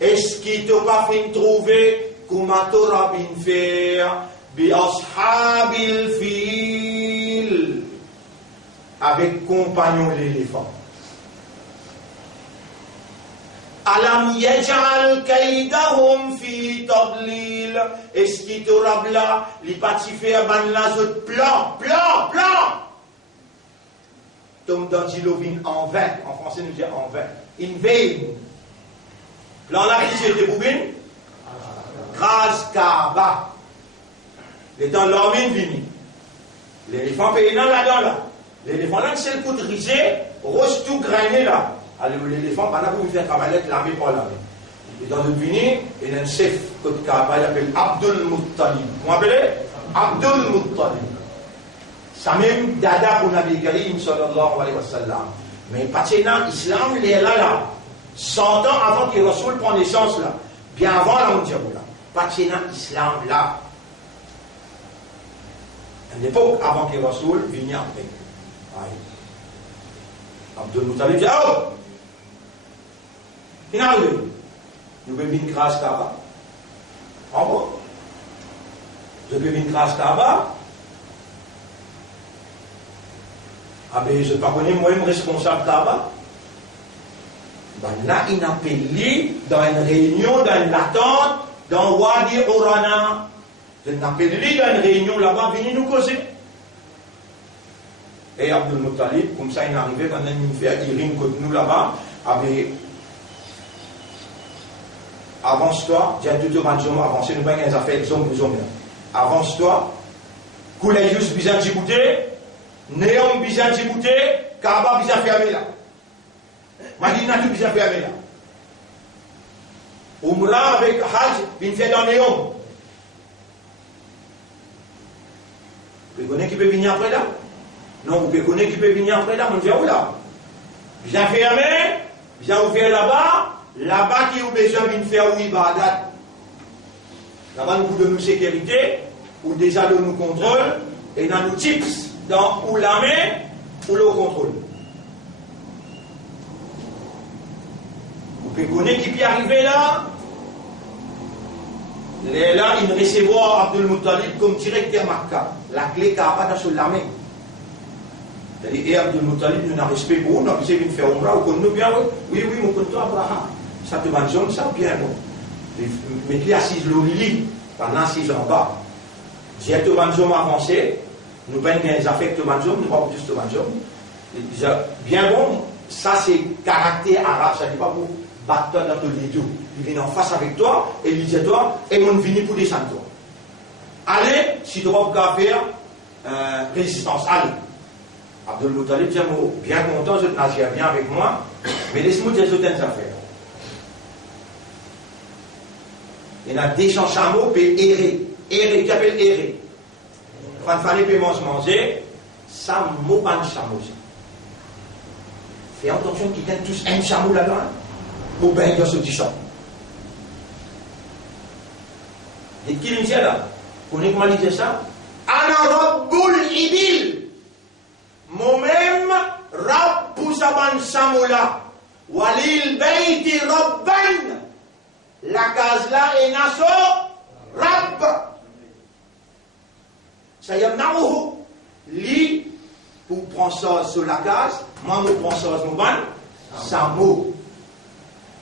Est-ce qu'il t'a pas fait trouver comment t'auras bien faire bi ashabil fil avec compagnon l'éléphant. Alam yaj'al kaydahum fi tadlil. Est-ce qu'il t'aura là li parti faire ban la zot plan. Tom dans Dilovin en vain. En français nous dit en vain. In vain. Plan la qui était boubine. Grâce Kaaba. Les temps l'homme vini. L'éléphant paye dans là-dedans là. L'éléphant là c'est le coup de risé, rose tout grainé là. Alors l'éléphant, pendant que vous faites travailler, l'armée pour l'armée. Et dans le Bini, il y a un chef de Kaaba, il s'appelle Abdul Muttalib. Vous m'appelez Abdul Muttalib. Ça même dada pour Nabi Karim sallallahu alayhi wa sallam. Mais parce que dans l'islam, il est là. 100 ans avant que Rasoul prenne naissance là. Bien avant la Moudjabou là. Parce que dans l'islam là. À l'époque avant que Rasoul vienne après. Abdul Muttalib dit, oh! Il n'a rien. Nous avons une grâce Kaaba. En bon. Nous avons une grâce Kaaba. Ah ben, je ne sais pas connaître moi-même responsable Kaaba. Ben là, il a appelé dans une réunion, dans une attente, dans Wadi Urana. Il a appelé dans une réunion là-bas, venez nous causer. Et Abdul Muttalib, comme ça, il est arrivé quand il fait Irim contre nous là-bas, avec. Avance-toi, j'ai tout le monde avancé, nous pas les affaires, ils ont avance-toi, Koulayus bizan Djibouti, Néom bizan Djibouti, Kaaba bizan fermé là. Madina tout bizan fermé là. Umrah avec Hajj, bin fait dans Néom. Vous connaissez qui peut venir après là? Non, vous connaissez qui peut venir après là, on dit où là? Bizan fermé, bizan ouvert là-bas. Là-bas, qui a besoin de faire oui, Bagdad. Là-bas, nous avons de nous sécurité, ou déjà de nous contrôle, et dans nos tips, dans ou la main, ou le contrôle. Vous pouvez connaître qui peut arriver là. Là, il recevoir Abdul Muttalib comme directeur Makka. La clé Kaaba dans sur la main. Et Abdul Muttalib, nous avons respect pour nous, nous avons besoin de faire Umrah, ou nous bien, oui, mon compte Abraham. Ça te mangeons, ça bien bon. Mais qui assise le lit pendant 6 ans en bas. J'ai te mangeons avancé, nous prenons des affects de mangeons, nous ne pas plus de mangeons. Bien bon, ça c'est caractère arabe, ça n'est pas pour battre dans ton lit. Il vient en face avec toi, et il dit à toi, et mon vini pour descendre toi. Allez, si tu vas faire résistance, allez. Abdul Muttalib dit, bien content, je n'agis bien avec moi, mais laisse-moi dire certaines affaires. Il y a 200 chameaux qui peuvent errer. Errer, qui appelle errer. Quand il fallait manger, ça mot pas de chameau. Fais attention qu'ils tiennent tous un chameau là-dedans, pour bien dans ce petit champ. Et qui dit là? Vous connaissez comment il dit ça? Ana Rabbul Ibil. Moi-même, Rabbu Saban Samoula. Walil Beiti Rabban. La case là est naso Rab. Ça y est, naouhou. Li, pour prendre ça sur la case, moi, je prends ça sur mon ban, ça mot.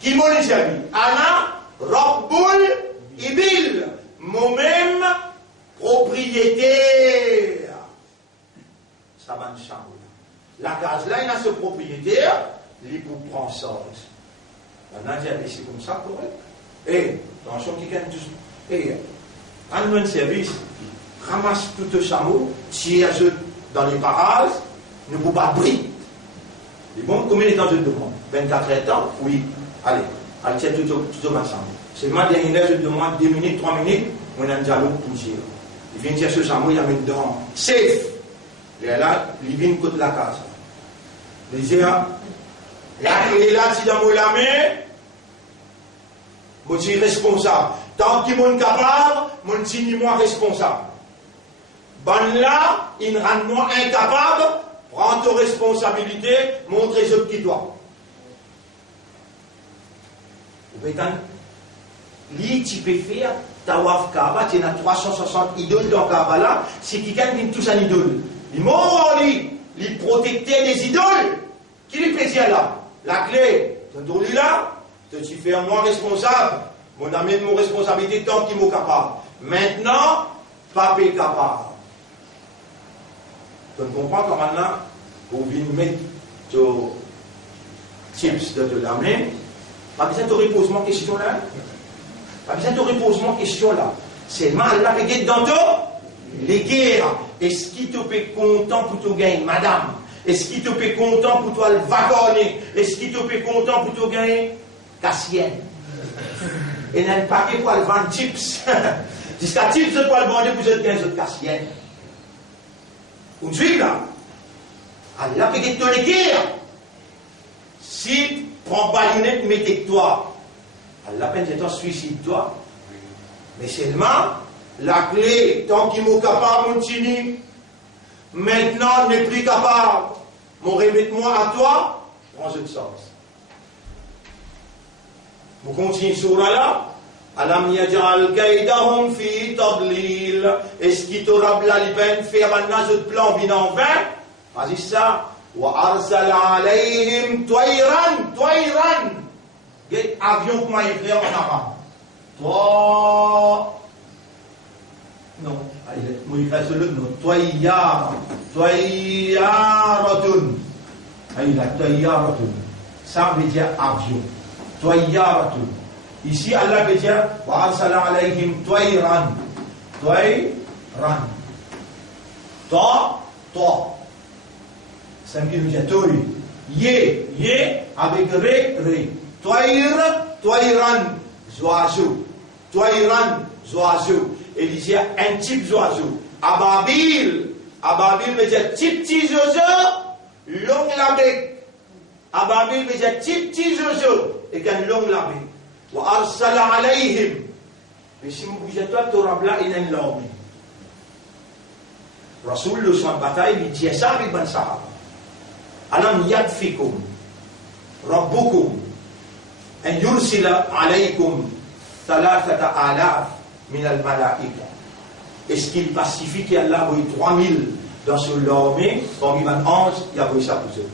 Qui m'a dit, Ana, Rabbul Ibil. Moi-même, propriétaire. Ça va nous changer. La case là, il a ce propriétaire, li pour prendre ça. Maintenant, c'est comme ça, correct? Et, attention, qui gagne tout. Et, en un service, ramasse tout le chameau, tire dans les parages, ne peut pas briller. Et bon, combien de temps je te demande? 24 heures de temps? Oui. Allez, tiens tout ensemble. Seulement, dernière, je te demande 2 minutes, 3 minutes, on a un dialogue pour dire. Il vient chercher ça, moi, il y a mis dedans. Safe! Et là, il vient côté la case. Il dit, la clé là, si dans mon main, je suis responsable. Tant qu'il est capable, je suis moi responsable. Bon là, il rend moi incapable, prends tes responsabilités, montre ce que tu dois. Vous pouvez lui, tu peux faire, Tawaf Kaaba, tu as 360 idoles dans Kaaba là, c'est quelqu'un qui tous un idole. Il il protectait des idoles. Qui lui plaisait là? La clé, tu là, tu fais moi responsable. Mon ami de mon responsabilité tant qu'il m'est capable. Maintenant, papa est capable. Tu comprends comment maintenant, vous venez mettre tes chips de la main. Pas besoin de reposer mon question là. Pas besoin de reposer mon question là. C'est mal là qui est dans toi. Les guerres. Est-ce qu'il te fait content pour te gagner, madame? Est-ce qu'il te fait content pour toi le wagonner? Est-ce qu'il te fait content pour te gagner Cassienne? Et n'a pas que pour le vendre chips. Jusqu'à chips, je dois le vendre pour te gagner de Cassienne. Vous suivez là? Allah peut te les guerres. Si tu prends pas lunette, mettez-toi. Allah peine de toi, suicide-toi. Mais seulement, la clé, tant qu'il m'est capable, mon chini, maintenant, n'est plus capable. Mon remette-moi à toi, prends ce sens. Vous continuez sur là. Alam yaj'al kaydahum fi tadlil. Est-ce qu'il t'aura la peine faire maintenant ce plan vin en vain? Vas-y ça. Wa arsala alayhim toiran. Get avion pour m'écrire en arabe. Toi. Non, moi il fait le nom. Toyaratun. Il a toyaratun. Ça veut dire avion. Toyaratun. Ici, Allah veut dire wa arsala alayhim toiran. Toiran. Toi. Ça veut dire toi. Ye avec re. Toiran, oiseau. Et il dit un type d'oiseau. Ababil veut dire petit oiseau, long la bec. Ababil veut dire petit oiseau, et qu'un long la bec. Wa arsala alayhim. Mais si vous bougez toi, tu auras là, il y a une langue. Rasoul, le soin de bataille, il dit ça avec Ben Sahaba. Alam yadfikum, rabbukum, en yursila alaykum, thalathata alaf min al-malaika. Est-ce qu'il pacifie qu'Allah a envoyé 3000 dans son armée, parmi les anges, il a envoyé ça pour eux.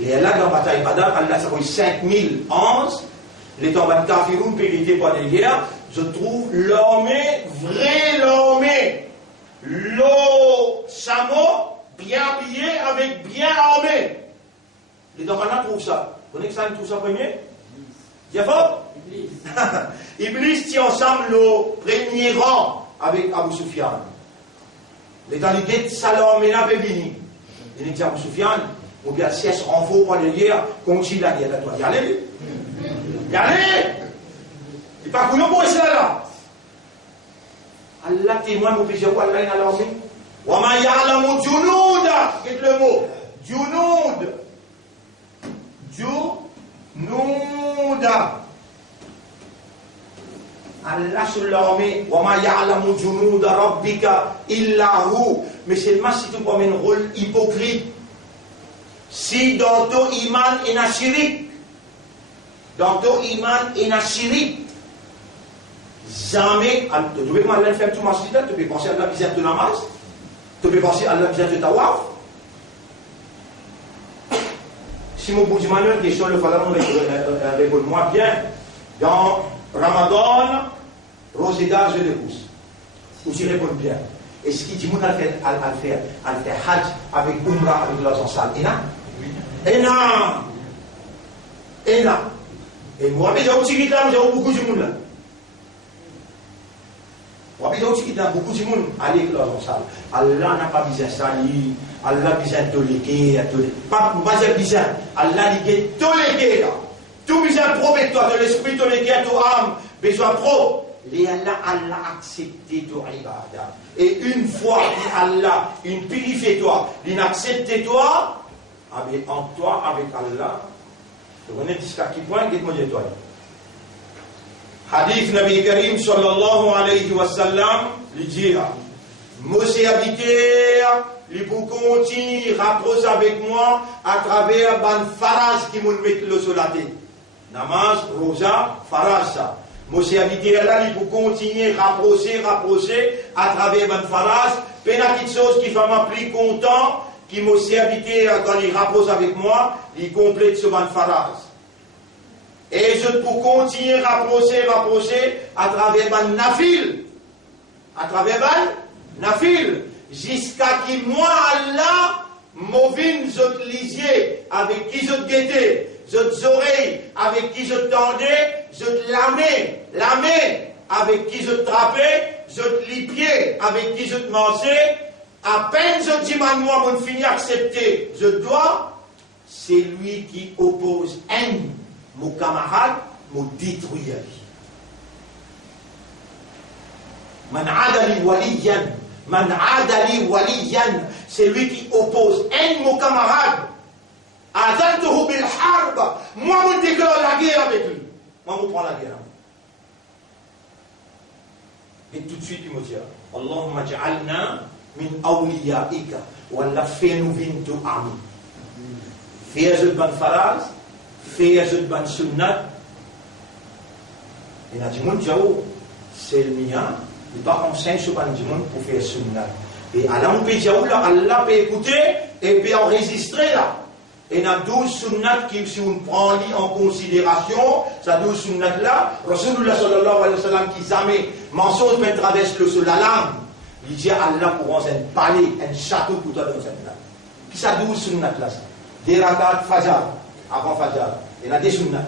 Et Allah, dans la bataille Badr, Allah a envoyé 5000 anges, les tombants de Kafiroun, périté par des guerres, je trouve l'armée, vraie l'armée, l'eau, samo, bien habillé, avec bien armé. Les tombants trouvent ça. Vous connaissez ça, ils trouvent ça premier? Jafar? Iblis tient ensemble le premier rang avec Abu Sufyan. Les qualités de Salam et Nabébini. Il dit Abu Sufyan, ou bien 16 renforts pour les guerres, continue la guerre à toi. Y allez. Il pas couillon pour essayer là. Allah témoigne au plaisir pour Allah dans l'armée. Wa ma ya'lamu junuda. Qu'est-ce le mot? Junud. Junuda. Allah sur l'armée, wa ma ya'lamu junuda rabbika illa hu. Mais seulement si tu prends un rôle hypocrite. Si dans ton iman il y a shirik. Dans ton iman il y a shirik. Jamais, tu peux pas faire tout masjid, tu peux penser à la visite de namaz, tu peux penser à la visite de tawaf. Si mon bout du manuel, question le fallait répondre-moi bien. Dans Ramadan, Roséda, je le pousse. Ou j'y réponds bien. Est-ce qu'il dit, à faire Hajj avec Umrah, avec leurs ensembles? Et moi, j'ai beaucoup de monde là. Beaucoup de monde allez avec leurs ensembles. Allah n'a pas besoin de ça. Allah besoin de tolérer, pas dire besoin, Allah dit tolérer là. Tout besoin promet toi de l'esprit tolérer à ton âme, besoin pro. Et Allah accepté ton ibadah. Et une fois Allah, il purifie toi, il accepte toi, en toi avec Allah. On est jusqu'à qui point, dites-moi de toi. Hadith Nabi Karim sallallahu alayhi wa sallam, il dit, Moshe habité, il peut continuer, rapprocher avec moi à travers ban farage qui me met le sur la tête. Namaz, rosa, farage ça. Moshe habité là, il peut continuer, rapprocher à travers ban farage. Pena quelque chose qui va m'appeler content, qui Moshe habité quand il rapproche avec moi, il complète ce ban farage. Et je peux continuer à rapprocher à travers ban nafil. À travers ban nafil. Jusqu'à qui moi, Allah, m'ovine, je lisier, avec qui je guettais, je oreilles, avec qui je tendais, je lamais, avec qui je trappais, je les pieds, avec qui je te mangeais. À peine je dis, moi, mon fini accepté, je dois, c'est lui qui oppose haine. Mon camarade me détruit. Man adali waliyan, c'est lui qui oppose un mon camarade. Adantuhu bil harb. Moi, je déclare la guerre avec lui. Moi, je prends la guerre. Et tout de suite, il me dit, Allahumma ja'alna min awliyaika. Wallah, fais-nous vinto ami. Fais-je ban faraz. Fais-je ban sunnat. Et n'a dit, mon Diao, c'est le mien. Il va enseigner sur le monde pour faire sunnat. Et Allah peut dire, Allah peut écouter et peut enregistrer là. Et dans 12 sunnat qui, si on prend en considération, ça 12 sunnat là, Rasulullah sallallahu alayhi wa sallam qui jamais mensonge mais traverse sur la langue. Il dit Allah pour un palais, un château pour toi dans cette langue. Qui ça 12 sunnat là? Des rakat fajar, avant fajar. Il y a des sunnat.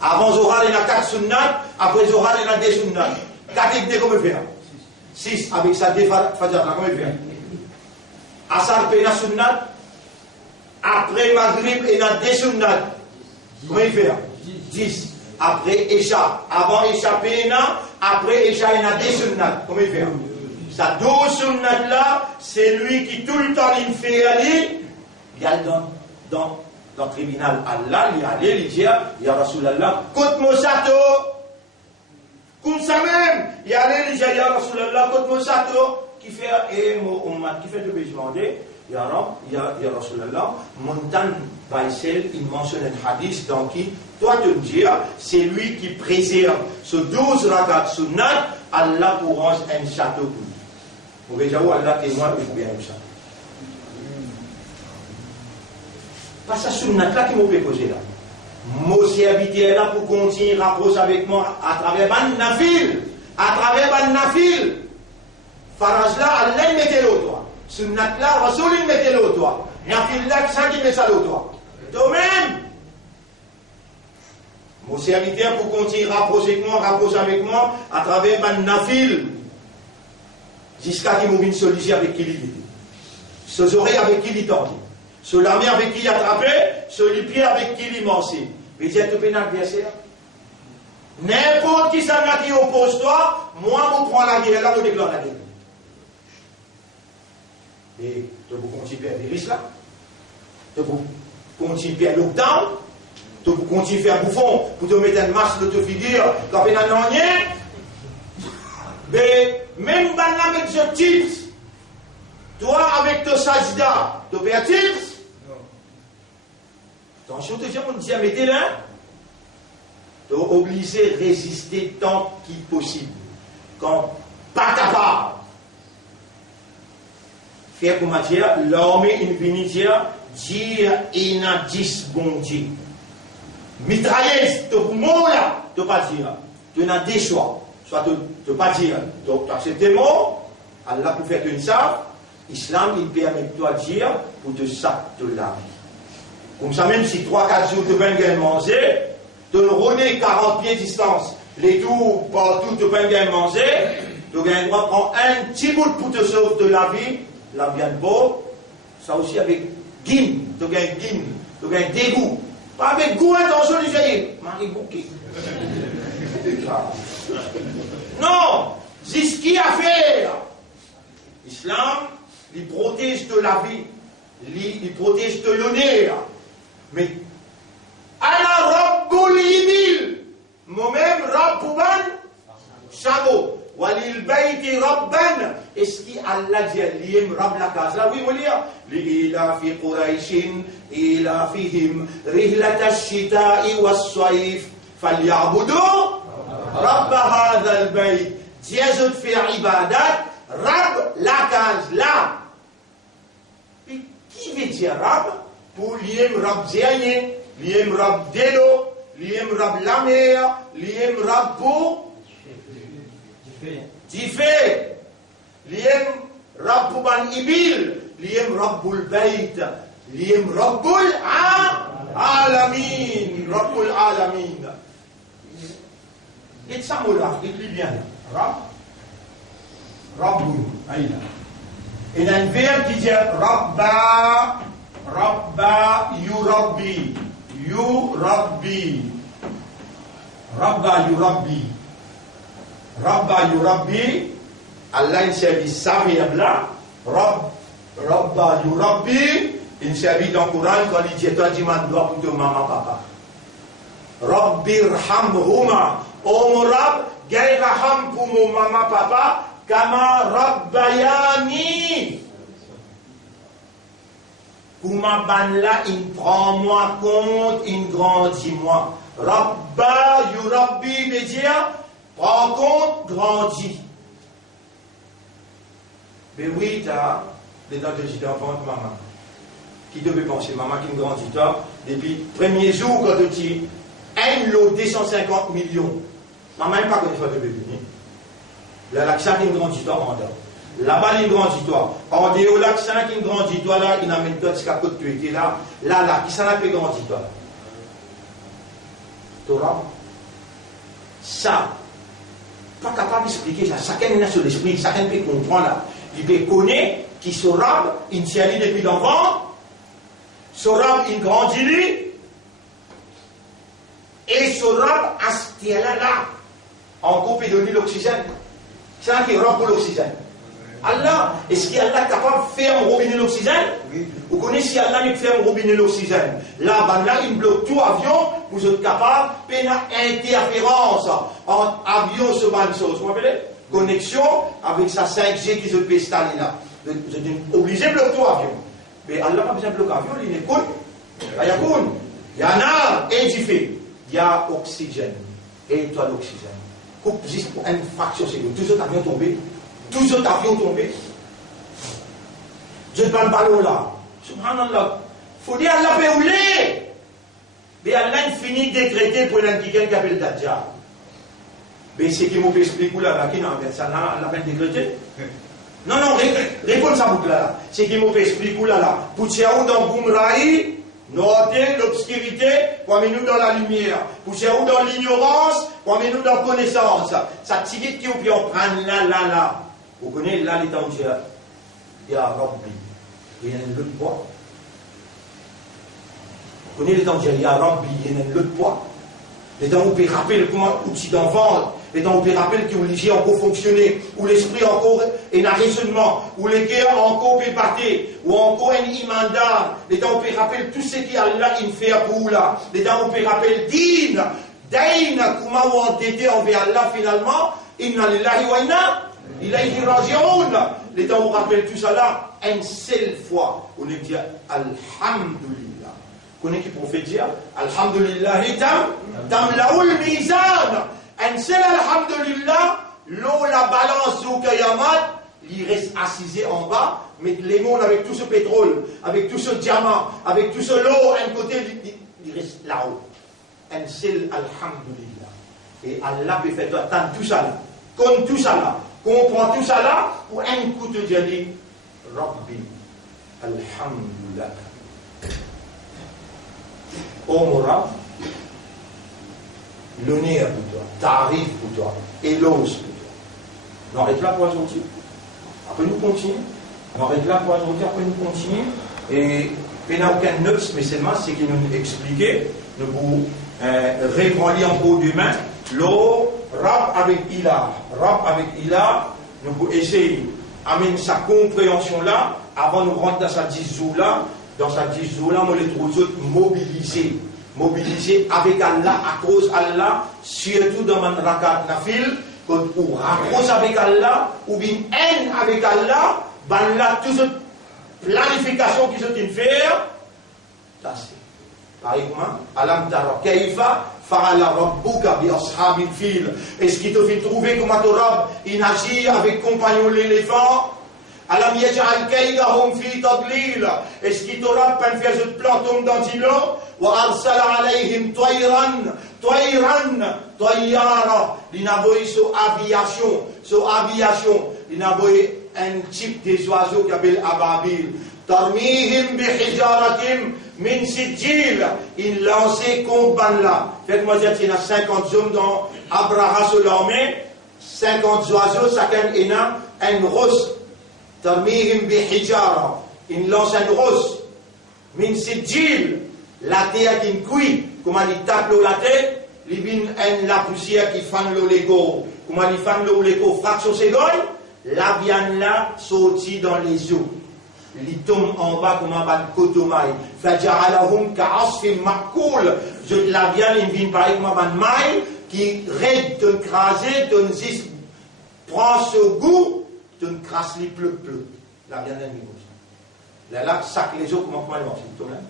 Avant Zohar, il y a 4 sunnat. Après Zohar, il y a des sunnat. 4 idées, comment faire? 6, avec ça, des fajar, comment faire? Asar, pena sunnat. Après Maghrib, il y a des sunnat. Comment faire? 10. Après Isha. Avant Isha, pena. Après Isha, il y a des sunnat. Comment faire? Ça, 12 sunnat là, c'est lui qui tout le temps, il fait aller. Il y a dans le tribunal, Allah, il y a allé, il dit, il y a Rasulallah, côte-moi ça, comme ça même, il y a allé, il dit, il y a Rasulallah, côte-moi ça, qui fait, et qui fait de demander, il y a Rasulallah, montagne, Baïsel, il mentionne un hadith dans qui, toi te dire, c'est lui qui préserve ce 12 rakat sunnat, Allah pour rendre un château pour lui. Vous voyez, Allah témoigne, il faut bien ça. Pas ça sunnat là qui m'a proposé là. Moshe habité là pour continuer à rapprocher avec moi à travers ban nafil. À travers ban nafil. Faraj là, Allah il mettait l'eau toi. Sunnat là, Rasoul il mettait l'eau toi. Nafil là, ça qui met ça l'eau toi. Toi-même. Moshe habité pour continuer à rapprocher avec moi à travers ban nafil. Jusqu'à qu'il m'oublie une solution avec qui il était. Ce oreilles avec qui il tendait. Sur l'armée avec qui il attrapé, sur les pieds avec qui il mangeait. Mais il y a tout un adversaire. N'importe qui s'en a qui oppose toi, moi, je prends la guerre, là, je déclare la guerre. Et tu peux continuer à faire des risques là. Tu peux continuer à faire lockdown. Tu peux continuer à faire bouffon pour te mettre une masse de te figure, quand il n'y a rien. Mais même dans la mettre ce tips, toi avec ton sajda, tu peux faire tips. Attention, tu me dis, mettez là. Tu es obligé de résister tant qu'il possible. Quand pas capable. Faire comme dire, l'armée, une vient dire, il y a 10 bons dieux. Mitrailleuse, tu mot là, tu ne pas dire. Tu as des choix. Soit tu ne pas dire, donc tu acceptes tes mots, Allah pour faire une ça, l'islam il permet de toi dire pour te sac de la vie. Comme ça, même si 3-4 jours tu vas bien manger, tu le rôder 40 pieds de distance, les tours partout tu vas bien manger, tu as le droit de prendre un petit bout pour te sauver de la vie viande beau, Ça aussi avec guin, tu as un dégoût. Pas avec goût, attention, les jaillis. Marie Bouquet. Non, c'est ce qu'il y a à faire. L'islam, il protège de la vie, il protège de l'honneur. Mais, Ana Rabbul Ibil, moi-même, Rabbuban, chameau. Walil bayti rabban. Est-ce qu'Allah dit l'im rab la case là? Oui, on lit. L'ila fi Quraishin, ila fihim, rihlat ash-shita'i was-sayf, falyabudu rabb hadha al-bayt. Dieu de faire ibadat, rab la case là. Et qui veut dire rab? Pour l'im rab zéayen, l'im rab délo, l'im rab la mer, l'im rab pour Tifé, liem Rabbuban Ibil, liem Rabbul Bayt, liem Rabbul Alamin, Rabbul Alamin. Et ça, Moula, écris bien. Rabbul, aïna. Et un verbe qui dit Rabba, Yurabbi, Rabba, Yurabbi. Rabba Yurabbi, Allah il servit ça là. Rabba Yurabbi, il servit dans le Coran quand il dit toi tu m'as droit pour ton maman papa. Rabbi Rhamhuma, oh mon Rab, gagne raham pour mon maman papa, kama Rabbayani. Pour ma ban là, il prend moi compte, il grandit moi. Rabba Yurabbi veut dire prends compte, grandis. Mais oui, tu as des dents de d'enfant de maman. Qui devait penser, maman qui me grandit, toi, depuis le premier jour, quand tu as un lot de 250 millions, maman n'est pas connue de bébé. Là, l'accent qui me grandit, toi, en dedans. Là-bas, il me grandit, toi. En dehors, l'accent qui me grandit, toi, là, il amène toi jusqu'à côté tu étais là. Là, qui s'en a fait grandir, toi. Torah. Ça. Pas capable d'expliquer ça. Chacun est sur l'esprit, chacun peut comprendre là. Il peut connaître qui se rab, il s'y allie depuis d'enfant, se rab, il grandit, et se rab, à ce là, en coupe et donner l'oxygène. C'est un qui rab pour l'oxygène. Allah, est-ce qu'Allah est capable de faire un robinet l'oxygène? Oui. Vous connaissez si Allah n'est fait un robinet l'oxygène. Là, il bloque tout avion, vous êtes capable de faire une interférence entre avion et ce bonne chose. Vous rappelez? Connexion avec sa 5G qui se peut installer là. Vous êtes obligé de bloquer tout avion. Mais Allah n'a pas besoin de bloquer avion, il est cool. Il y en a et du fait. Il y a oxygène. Et toi l'oxygène. Coupe juste pour une fraction de seconde. Tous les avions tombés. Tous les avions tombés. Je ne parle pas là. Subhanallah. Il faut dire Allah peut rouler. Mais Allah finit de décréter pour un quelqu'un qui appelle Dajjal. Mais c'est qui m'ont expliqué là, qui n'a pas décrété. Non, réponds ça boucle là. C'est qui m'ont expliqué là. Pour tiens dans Boumraï, notez l'obscurité, comme nous dans la lumière. Pour tiens dans l'ignorance, comme nous dans la connaissance. Ça tire qui peut en prendre là. Vous connaissez là l'étendue. Il y a Rabbi. Il y a un autre poids. Vous connaissez l'étendue, il y a Rabbi, il y a un autre poids. Les temps où on peut rappeler comment outil d'enfant, les temps où on peut rappeler que l'IG encore fonctionné, où l'esprit encore est un raisonnement, où les cœurs encore peut partir, où encore un imandar, les temps où on peut rappeler tout ce qui Allah il fait pour là, les temps où on peut rappeler Dain, comment on endetté envers Allah finalement, inna lillahi wa inna ilayhi raji'un. Les temps où on rappelle tout ça là, une seule fois, on est dit Alhamdulillah. Vous connaissez qui prophète dire Alhamdulillah, tam laoul mizan. Un seul Alhamdulillah, l'eau, la balance au Kayamat, il reste assisé en bas, mais les mondes avec tout ce pétrole, avec tout ce diamant, avec tout ce lot, un côté, il reste là-haut. Un seul Alhamdulillah. Et Allah peut faire attendre tout ça là, comme tout ça là, comprend tout ça là, pour un coup de dire Rabbi, Alhamdulillah. Oh mon Rab, l'honneur pour toi, tarif pour toi, éloge pour toi. On arrête là pour aujourd'hui. Après nous continuons. On arrête là pour aujourd'hui, après nous continuons. Et il n'y a aucun note spécialement, c'est qu'il nous expliquait, nous vous répondons en cours d'humain, le rap avec Ilah, nous vous essayer d'amener sa compréhension là, avant de nous rentrer dans sa disou là, on les trouve mobiliser avec Allah, à cause Allah, surtout dans mon rakat nafil, quand on rapproche avec Allah, ou bien haine avec Allah, ben là, toute cette planification qu'ils ont fait, ça c'est. Pareil comment? Alam tara kaifa fa'ala rabbuka bi ashabil fil. Est-ce qu'il te fait trouver comment ton Rabb il agit avec compagnon l'éléphant? Alam yaj'al kaydahum fi tadlil. Est-ce qu'il te Rabb peut faire ce planton dans l'îlot? Wa arsala alayhim tayran tayyara. L'inaboy so aviation. L'inaboy un type des oiseaux qui appelle ababil. Tarmihim bi hijaratim min sijil. Il lançait contre là. Faites-moi dire qu'il y a 50 hommes dans Abraha sur l'armée, 50 oiseaux, chacun a un rose. Tarmihim bi hijara. Il lance un rose. Min sijil. La terre qui cuit. Comment il tape la tête? Il vient la poussière qui fan le Lego. Comment il fan le Lego? Fraction seconde. La viande là sortit dans les eaux. Il tombe en bas comme un bas de cotomaille. Faja'alahum ka'asfim ma'koul. La viande il vient pareil comme un bas de maille qui raide de craser, de zis prend ce goût, de crasse les pleu. La viande est comme ça. Là, sac les eaux comment il mange. Il tombe là.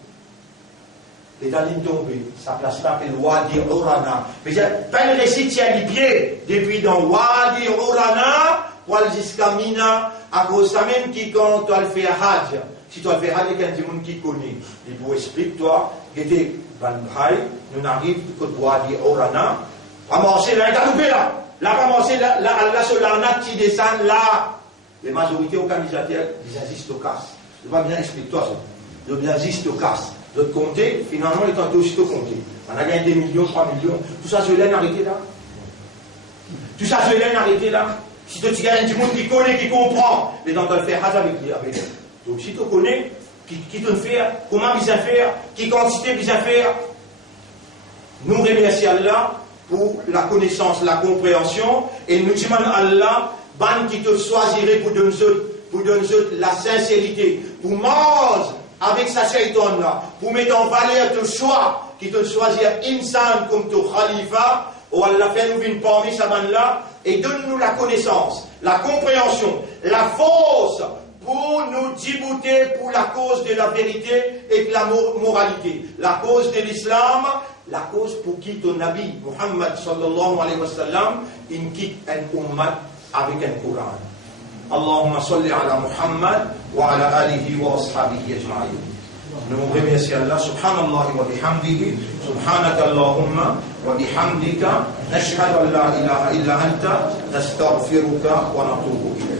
Les dalines tombées, sa place là appelle Wadi Orana. Mais il y a pas le récit qui a les pieds depuis dans Wadi Orana. Pour jusqu'à Mina, à cause de même qui quand tu as fait Hajj, si tu as fait Hajj, il y a des gens qui connaissent. Il vous explique, toi, qui était Van Brai, nous arrivons du Wadi Orana, à manger là, il a loupé là. Là, à manger là, sur l'arnaque qui descend là. Les majorités organisateurs, ils assistent au casse. Je vais bien expliquer toi ça. Ils assistent au casse. De compter, finalement, ils ont aussi compté. On a gagné 2 millions, 3 millions. Tout ça, je l'ai arrêté là. Si tu gagnes du monde qui connaît, qui comprend, les gens doivent faire avec lui. Donc si tu connais, qui te fait, comment bien faire, qui quantité bien faire, nous remercions Allah pour la connaissance, la compréhension, et nous demandons Allah, ban qui te choisirait pour donner la sincérité, pour manger avec sa shaitan là, pour mettre en valeur ton choix, qui te choisir insan comme ton khalifa, ou Allah fait nous une parmi sa bande là, et donne-nous la connaissance, la compréhension, la force pour nous débouter pour la cause de la vérité et de la moralité. La cause de l'islam, la cause pour qui ton Nabi Muhammad sallallahu alayhi wa sallam, il quitte un ummat avec un Coran. Allahumma salli ala Muhammad wa ala alihi wa ashabihi ajma'in. Nous remercions Allah subhanallah wa bihamdihi, subhanaka Allahumma wa bihamdika, nashhadu an la ilaha illa anta, nastaghfiruka wa natubu ilayk.